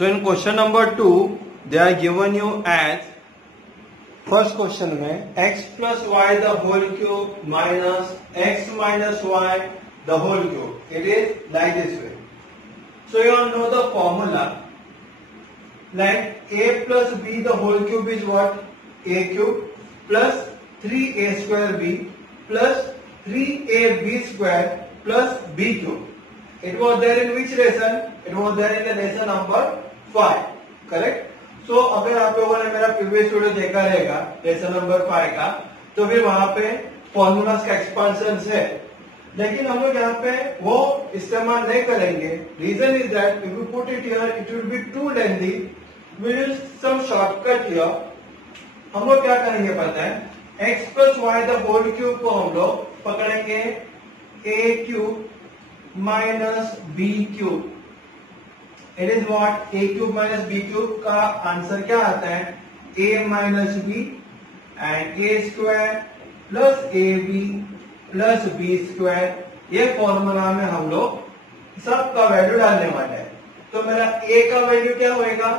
So in question number 2, they are given you as first question में x plus y the whole cube minus x minus y the whole cube. It is like this way. So you all know the formula. Like a plus b the whole cube is what? A cube plus 3a square b plus 3ab square plus b cube. It was there in which lesson? It was there in the lesson number 5. Correct? So अगर आप लोगों ने मेरा previous video देखा रहेगा lesson number 5 का, तो फिर वहां पे फॉर्मूलाज का एक्सपांशन है, लेकिन हम लोग यहाँ पे वो इस्तेमाल नहीं करेंगे. Reason is that if you put it here it will be too lengthy. We use some shortcut here. हम लोग क्या करेंगे पता है, x plus y the whole cube को हम लोग पकड़ेंगे a cube minus b cube. It is what? a cube minus b cube का आंसर क्या आता है? a minus b and a square plus a b plus b square. ये formula में हम लोग सबका वैल्यू डालने वाले हैं. तो मेरा a का वैल्यू क्या होएगा?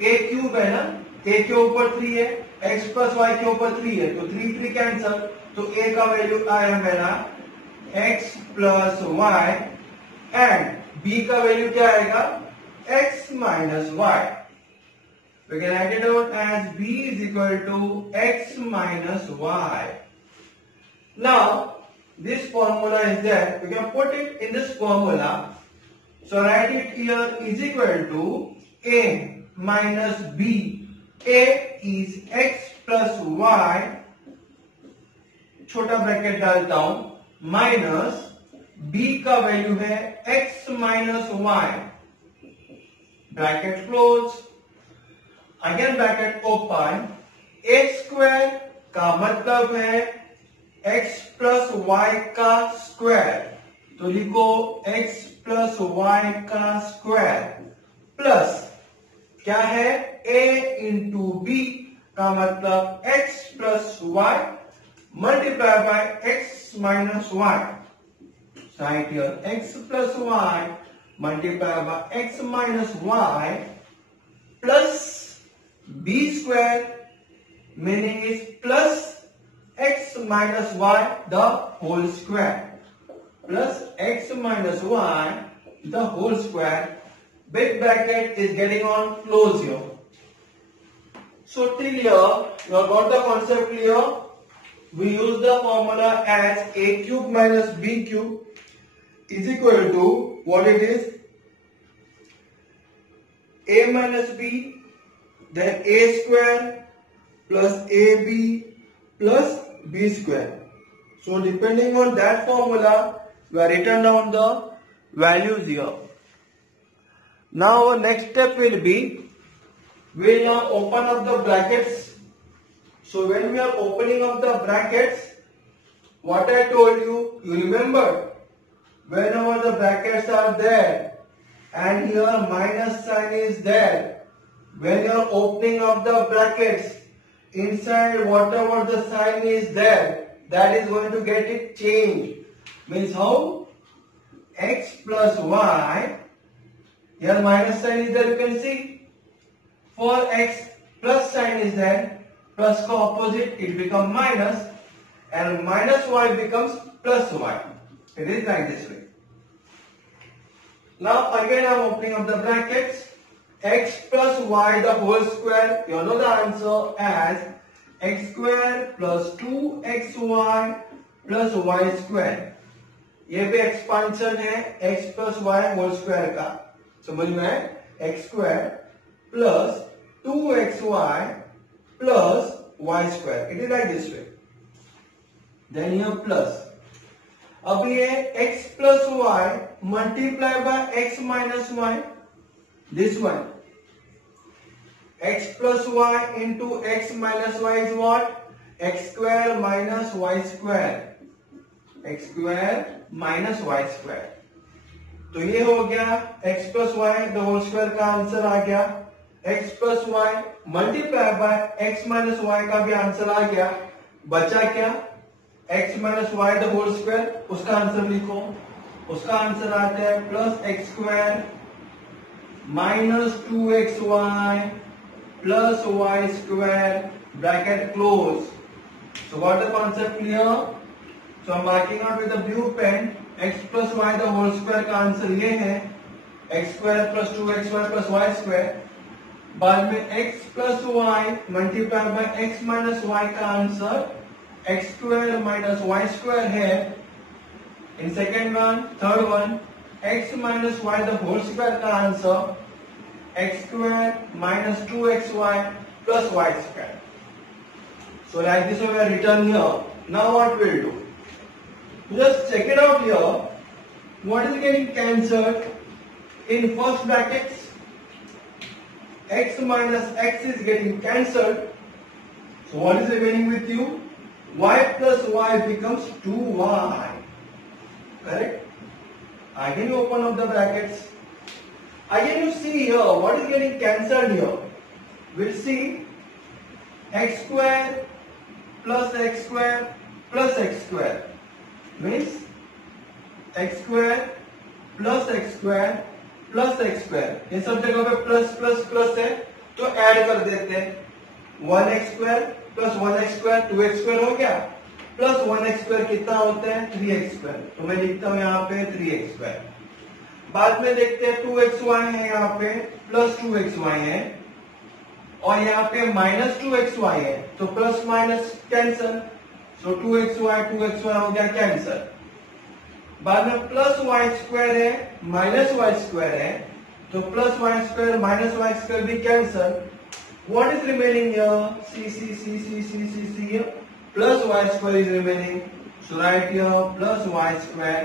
a क्यूब है ना, a के ऊपर 3 है, x प्लस वाई के ऊपर 3 है, तो 3 3 कैंसल. तो a का वैल्यू आया मेरा x plus y and b का वैल्यू क्या आएगा? x minus y. We can write it out as b is equal to x minus y. Now, this formula is there. We can put it in this formula. So, write it here is equal to a minus b. A is x plus y. छोटा bracket डालता हूं, minus b का value है x minus y. Bracket close, again bracket open. a square का मतलब है x plus y का square, तो लिखो x प्लस वाई का स्क्वायर प्लस क्या है? a इंटू बी का मतलब x plus y multiply by x minus y. Right here x plus y multiply by x minus y plus b square, meaning is plus x minus y the whole square, plus x minus y the whole square. Big bracket is getting on close here. So till here you have got the concept clear. We use the formula as a cube minus b cube is equal to what it is? A minus b, then a square plus ab plus b square. So depending on that formula, we are written down the values here. Now our next step will be, we will now open up the brackets. So when we are opening up the brackets, what I told you, you remember? Whenever the brackets are there and here minus sign is there, when you are opening up the brackets, inside whatever the sign is there, that is going to get it changed. Means how? X plus y, here minus sign is there, you can see. For x plus sign is there, plus का opposite it becomes minus, and minus y becomes plus y. It is like this way. Now again I am opening up the brackets. X plus y the whole square. You know the answer as x square plus 2xy plus y square. ये भी expansion है x plus y whole square का. समझ में है? x square plus 2xy plus y square. It is like this way. Then here plus. अब ये x plus y multiply by x minus y, this one. X plus y into x minus y is what? X square minus y square. X square minus y square. तो ये हो गया x plus y the whole square का answer आ गया. x plus y multiply by x minus y का भी answer आ गया. बचा क्या? x minus y the whole square. उसका आंसर लिखो. उसका आंसर आता है plus x square minus 2xy plus y square bracket close. So what the concept clear? So I'm marking out with the blue pen x plus y the whole square का answer ये है x square plus 2xy plus y square. बाद में x plus y multiply by x minus y का answer x square minus y square है. In second one, third one, x minus y the whole square का answer x square minus 2xy plus y square. So like this we have written here. Now what we'll do? Just check it out here. What is getting cancelled in first brackets? X minus x is getting cancelled. So what is remaining with you? Y plus y becomes 2y. Correct? Again you open up the brackets. Again you see here what is getting cancelled here. We'll see x square plus x square plus x square means x square plus x square plus x square. ये सब जगह पे plus plus plus है तो add कर देते हैं. 1x square plus 1x square 2x square हो गया प्लस 1x स्क्वायर कितना होता है 3x स्क्वायर. तो मैं लिखता हूं यहाँ पे 3x स्क्वायर. बाद में देखते हैं 2xy है यहाँ पे प्लस 2xy है और यहाँ पे माइनस 2xy है तो प्लस माइनस कैंसल. सो 2xy हो गया कैंसल. बाद में प्लस वाई स्क्वायर है माइनस वाई स्क्वायर है तो plus y square minus y square भी cancel. What is remaining here? C plus y square is remaining. So right here plus y square.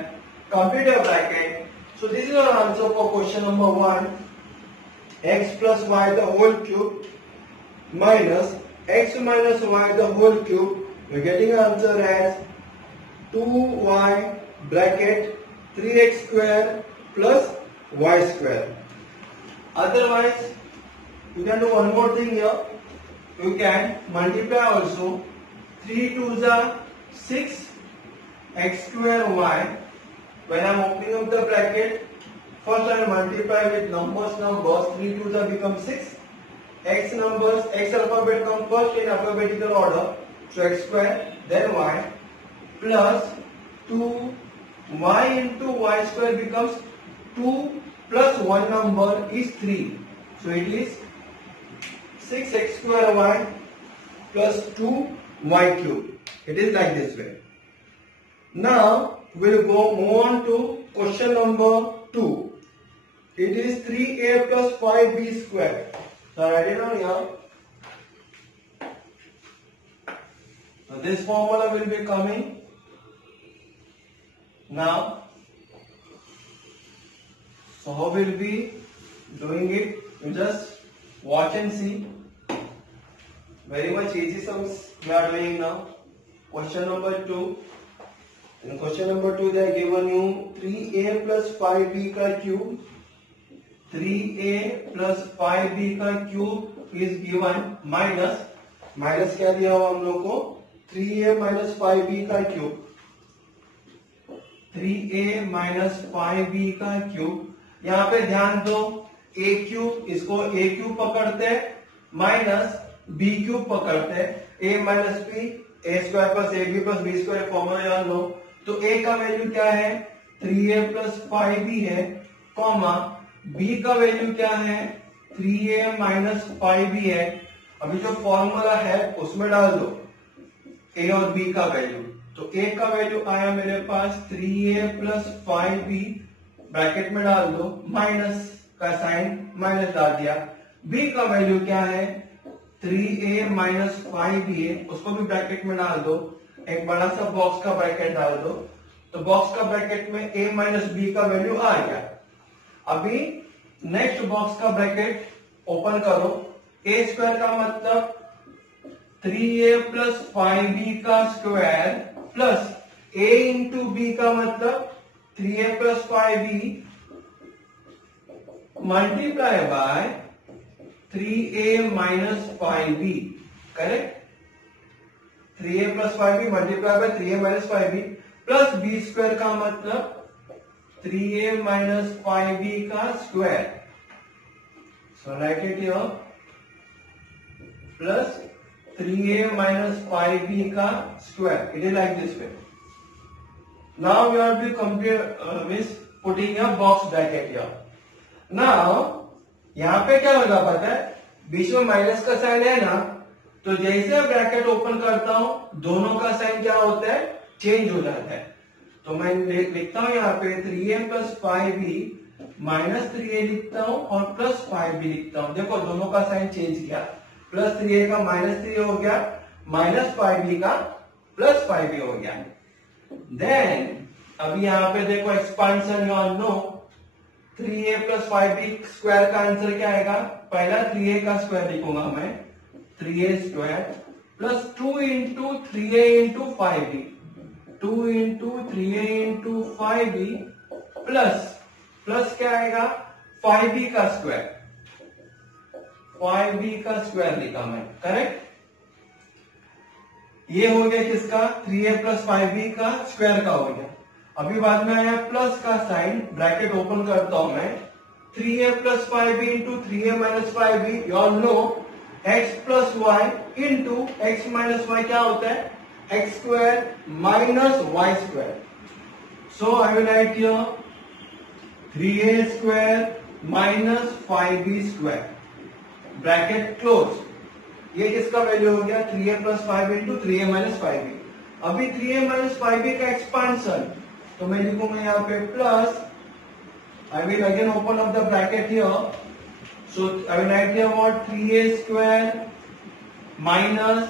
Complete your bracket. So this is our answer for question number 1. x plus y the whole cube minus x minus y the whole cube. We are getting an answer as 2y bracket 3x square plus y square. Otherwise, you can do one more thing here. You can multiply also. 3 2s are 6 x square y. When I am opening up the bracket, first I will multiply with numbers. 3 2s are become 6. X numbers, x alphabet come first in alphabetical order. So x square, then y plus 2. Y into y square becomes 2 plus 1 number is 3. So it is 6x square y plus 2y cube. It is like this way. Now we'll move on to question number 2. It is 3a plus 5b square. So I write it down here. So this formula will be coming. Now, so how we'll be doing it? You just watch and see. Very much easy sums we are doing now. Question number 2. In question number 2, they are given you 3a plus 5b का cube. 3a plus 5b का cube is given minus क्या दिया हुआ हम लोग को 3a minus 5b का cube. 3a minus 5b का क्यूब. यहाँ पे ध्यान दो a क्यूब इसको a क्यूब पकड़ते हैं माइनस b क्यूब पकड़ते हैं. a minus b a square plus ab plus b square formula जान लो. तो a का वैल्यू क्या है 3a प्लस 5b है कॉमा b का वैल्यू क्या है 3a माइनस 5b है. अभी जो फॉर्मूला है उसमें डाल दो a और b का वैल्यू. तो a का वैल्यू आया मेरे पास 3a प्लस 5b ब्रैकेट में डाल दो माइनस का साइन माइनस डाल दिया. b का वैल्यू क्या है 3a माइनस 5b है उसको भी ब्रैकेट में डाल दो. एक बड़ा सा बॉक्स का ब्रैकेट डाल दो. तो बॉक्स का ब्रैकेट में a माइनस b का वैल्यू आ गया. अभी नेक्स्ट बॉक्स का ब्रैकेट ओपन करो. a स्क्वायर का मतलब 3a प्लस 5b का square plus a into b का मतलब 3a plus 5b multiply by 3a minus 5b. Correct. 3a plus 5b multiply by 3a minus 5b plus b square का मतलब 3a minus 5b का square. So write it here plus 3a minus 5b का square. It is like this way. Now we have to compare means putting a box bracket here. Now यहाँ पे क्या होगा पता है, बीच में माइनस का साइन है ना, तो जैसे ब्रैकेट ओपन करता हूं दोनों का साइन क्या होता है, चेंज हो जाता है. तो मैं लिखता हूं यहाँ पे 3a plus 5b minus 3a लिखता हूं और प्लस 5b लिखता हूं. देखो दोनों का साइन चेंज किया, प्लस 3a का माइनस 3a हो गया, माइनस 5b का प्लस 5b हो गया. देन अभी यहाँ पे देखो expansion you all no, 3a plus 5b square का आंसर क्या आएगा, पहला 3a का स्क्वायर लिखूंगा मैं, 3a square plus 2 into 3a into 5b, 2 into 3a into 5b plus क्या आएगा 5b का स्क्वायर, 5b का स्क्वायर लिखा मैं, करेक्ट. ये हो गया किसका, 3a प्लस 5b का स्क्वायर का हो गया. अभी बाद में आया प्लस का साइन, ब्रैकेट ओपन करता हूं मैं, 3a plus 5b into 3a minus 5b, you all know x plus y into x minus y क्या होता है, x square minus y square. So I will write here 3a square minus 5b square, bracket close. ये किसका value हो गया, 3a plus 5 into 3a minus 5b. अभी 3a minus 5b का expansion, तो मैं लिखूंगा यहाँ पे plus, I will again open up the bracket here. So I will write here what, 3a square minus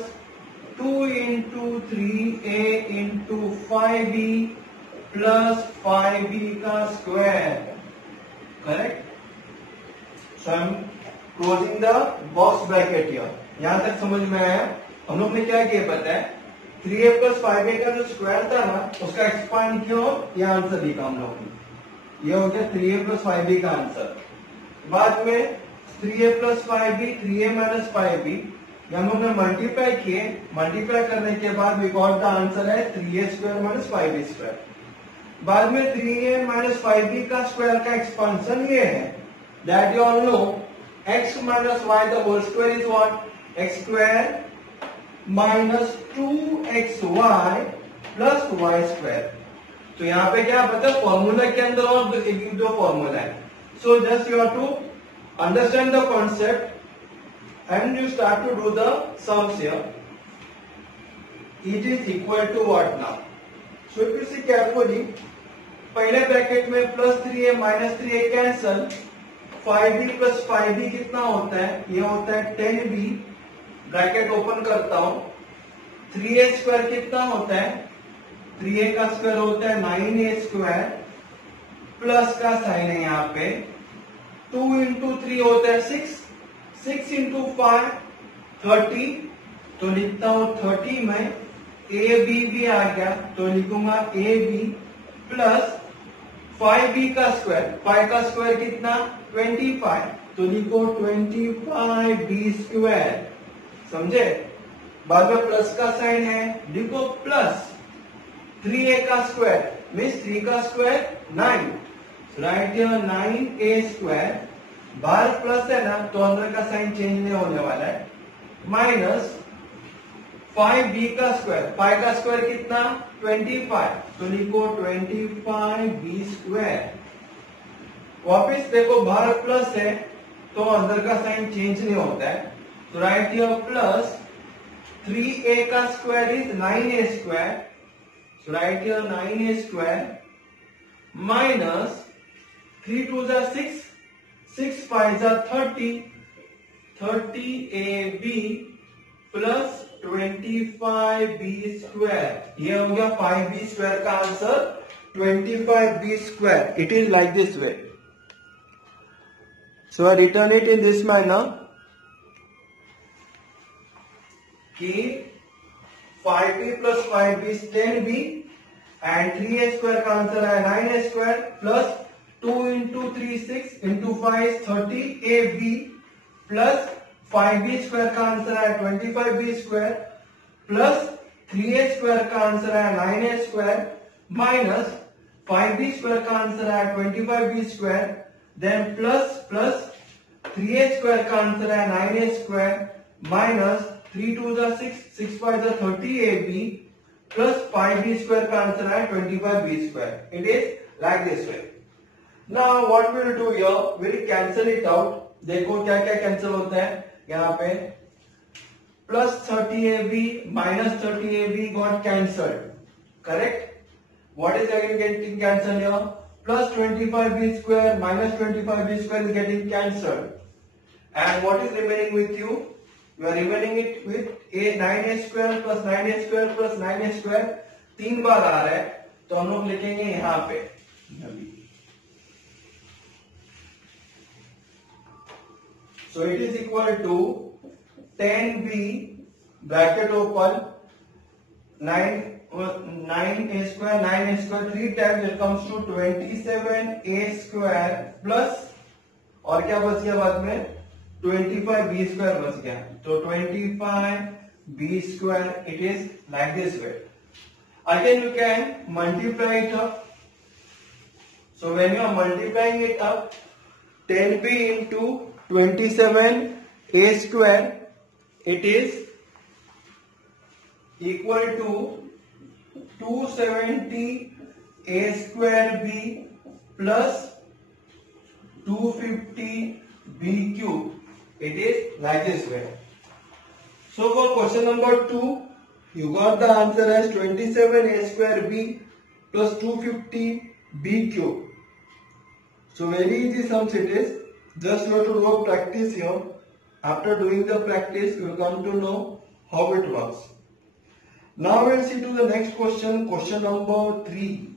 2 into 3a into 5b plus 5b का square, correct. So I am closing the box bracket here. यहां तक समझ में आया. हम लोग ने क्या किया पता है, 3a plus 5a का जो स्क्वायर था ना उसका एक्सपांड किया और ये आंसर लिखा हम लोग ने. ये हो गया 3a plus 5b का आंसर. बाद में 3a plus 5b, 3a minus 5b, हम लोग ने मल्टीप्लाई किए, मल्टीप्लाई करने के बाद वी गॉट द आंसर है 3a square minus 5b square. बाद में 3a माइनस 5b का स्क्वायर का एक्सपांशन ये है, that you all know x minus y the whole square is what, x square minus 2xy plus y square. तो यहाँ पे क्या पता है, फॉर्मूला के अंदर और दो फॉर्मूला है. So just you have to understand the concept and you start to do the sums here. It is equal to what now? So if you see carefully, पहले ब्रैकेट में plus 3a minus 3a cancel, 5b plus 5b कितना होता है, ये होता है 10b. Bracket open करता हूं, 3a स्क्वायर कितना होता है, 3a का स्क्वायर होता है 9a स्क्वायर, प्लस का साइन है यहाँ पे, 2 इंटू 3 होता है 6, 6 इंटू 5 30, तो लिखता हूं 30 में, ए बी भी आ गया तो लिखूंगा ए बी प्लस 5b का स्क्वायर, 5 का स्क्वायर कितना 25, तो लिखो 25b स्क्वायर. समझे. बाद में प्लस का साइन है, लिखो प्लस 3a का स्क्वायर मीन्स 3 का square 9, right here 9a square, बाहर प्लस है ना तो अंदर का साइन चेंज नहीं होने वाला है, माइनस 5b का स्क्वायर, 5 का स्क्वायर कितना 25, तो लिखो 25b स्क्वायर. वापिस देखो बाहर प्लस है तो अंदर का साइन चेंज नहीं होता है, तो राइट हियर प्लस 3a का square is 9a square, so right here 9a square minus 3 2 जा 6, 6 5 जा 30, 30ab प्लस 25b स्क्वायर. ये हो गया 5b स्क्वायर का answer, 25b square. It is like this way. So I return इट in this manner कि 5b plus 5b is 10b and 3a square का answer है 9a square plus 2 into 3 6 into 5 is 30ab plus 5b square का answer है 25b square plus 3a square का answer है 9a square minus 5b square का answer है 25b square, then plus plus 3a square का answer है 9a square minus 3 2 जा 6 6 5 जा 30ab प्लस 5b स्क्वायर का आंसर है 25b square. It is like this way. Now what we'll do here, we'll cancel it out. देखो क्या क्या cancel होता है यहाँ पे. Plus 30ab minus 30ab got cancelled. Correct? What is again getting cancelled here? Plus 25b square minus 25b square is getting cancelled. And what is remaining with you? You are remaining it with 9a square plus 9a square plus 9a square. 3 बार आ रहा है तो हम लोग लिखेंगे यहाँ पे. So it is equal to 10b bracket open 9a square 3 times it comes to 27a square plus और क्या बच गया बाद में 25b square बच गया. तो 25b square it is like this way. Again you can multiply it up. So when you are multiplying it up, 10b into 27a square, it is equal to 270a square b plus 250b cube. It is like this way. So for question number 2, you got the answer as 27a square b plus 250b cube. So very easy sums it is. Just you have to do a practice here. After doing the practice, you will come to know how it works. Now we'll see to the next question, question number 3.